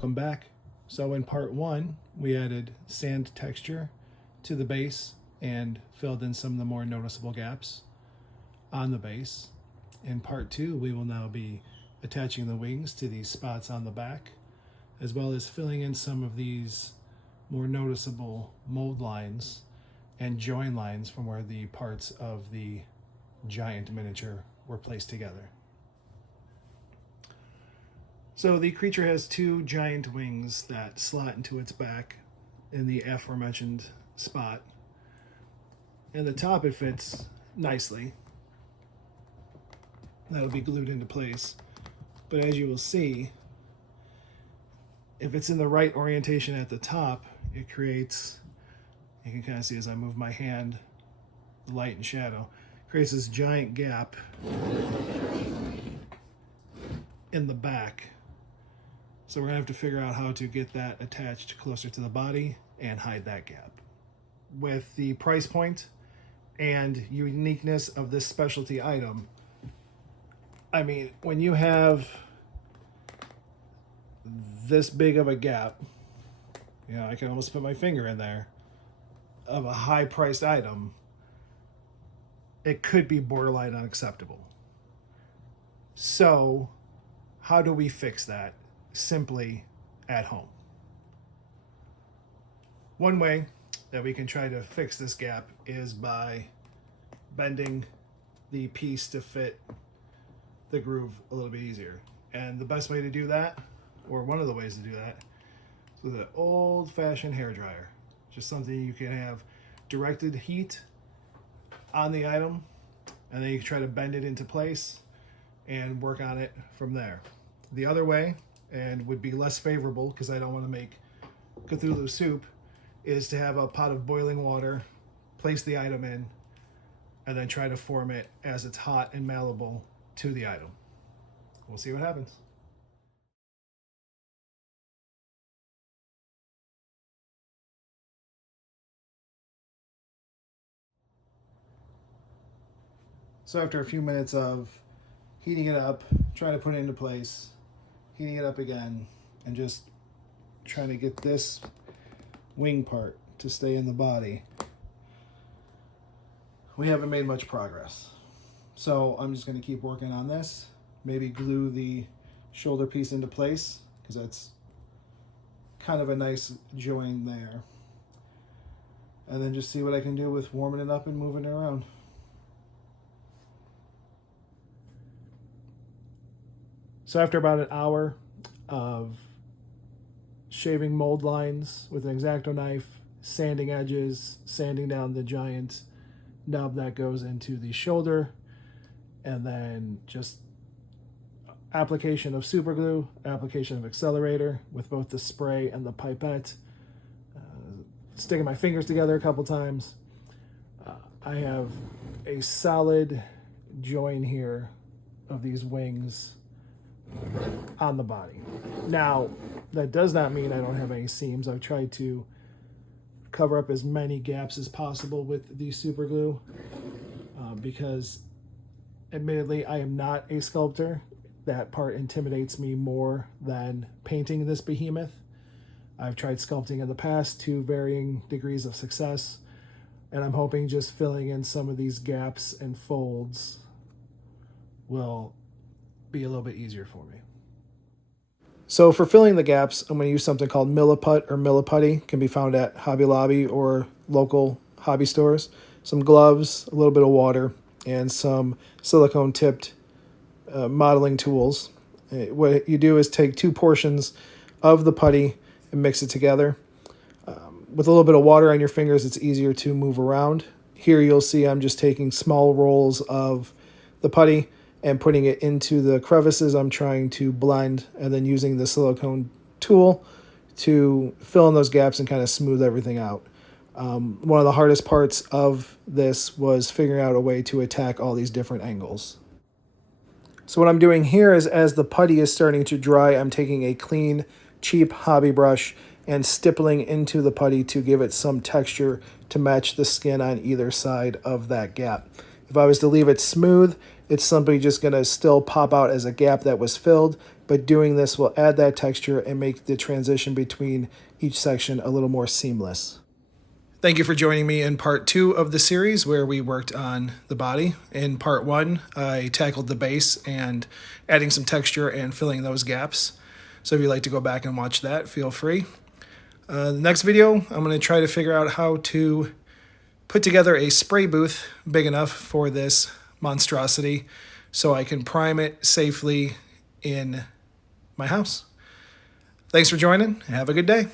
Welcome back. So in part 1, we added sand texture to the base and filled in some of the more noticeable gaps on the base. In part 2, we will now be attaching the wings to these spots on the back, as well as filling in some of these more noticeable mold lines and join lines from where the parts of the giant miniature were placed together. So the creature has 2 giant wings that slot into its back in the aforementioned spot. And the top, it fits nicely. That'll be glued into place. But as you will see, if it's in the right orientation at the top, it creates, you can kind of see as I move my hand, the light and shadow, creates this giant gap in the back. So we're gonna have to figure out how to get that attached closer to the body and hide that gap. With the price point and uniqueness of this specialty item, I mean, when you have this big of a gap, you know, I can almost put my finger in there, of a high-priced item, it could be borderline unacceptable. So, how do we fix that? Simply at home. One way that we can try to fix this gap is by bending the piece to fit the groove a little bit easier. And the best way to do that, or one of the ways to do that, is with an old-fashioned hairdryer. Just something you can have directed heat on the item, and then you can try to bend it into place and work on it from there. The other way, and would be less favorable because I don't want to make Cthulhu soup, is to have a pot of boiling water, place the item in, and then try to form it as it's hot and malleable to the item. We'll see what happens. So after a few minutes of heating it up, trying to put it into place, heating it up again, and just trying to get this wing part to stay in the body, we haven't made much progress. So I'm just going to keep working on this, maybe glue the shoulder piece into place, because that's kind of a nice join there, and then just see what I can do with warming it up and moving it around. So after about an hour of shaving mold lines with an X-Acto knife, sanding edges, sanding down the giant nub that goes into the shoulder, and then just application of super glue, application of accelerator with both the spray and the pipette, sticking my fingers together a couple times, I have a solid join here of these wings on the body. Now, that does not mean I don't have any seams. I've tried to cover up as many gaps as possible with the super glue because admittedly I am not a sculptor. That part intimidates me more than painting this behemoth. I've tried sculpting in the past to varying degrees of success, and I'm hoping just filling in some of these gaps and folds will be a little bit easier for me. So for filling the gaps, I'm going to use something called Milliput or Milliputty. It can be found at Hobby Lobby or local hobby stores. Some gloves, a little bit of water, and some silicone tipped modeling tools. What you do is take 2 portions of the putty and mix it together. With a little bit of water on your fingers, it's easier to move around. Here you'll see I'm just taking small rolls of the putty and putting it into the crevices I'm trying to blend, and then using the silicone tool to fill in those gaps and kind of smooth everything out. One of the hardest parts of this was figuring out a way to attack all these different angles. So what I'm doing here is, as the putty is starting to dry, I'm taking a clean, cheap hobby brush and stippling into the putty to give it some texture to match the skin on either side of that gap. If I was to leave it smooth, it's simply just going to still pop out as a gap that was filled, but doing this will add that texture and make the transition between each section a little more seamless. Thank you for joining me in part 2 of the series where we worked on the body. In part 1, I tackled the base and adding some texture and filling those gaps. So if you'd like to go back and watch that, feel free. The next video, I'm going to try to figure out how to put together a spray booth big enough for this monstrosity so I can prime it safely in my house. Thanks for joining. Have a good day.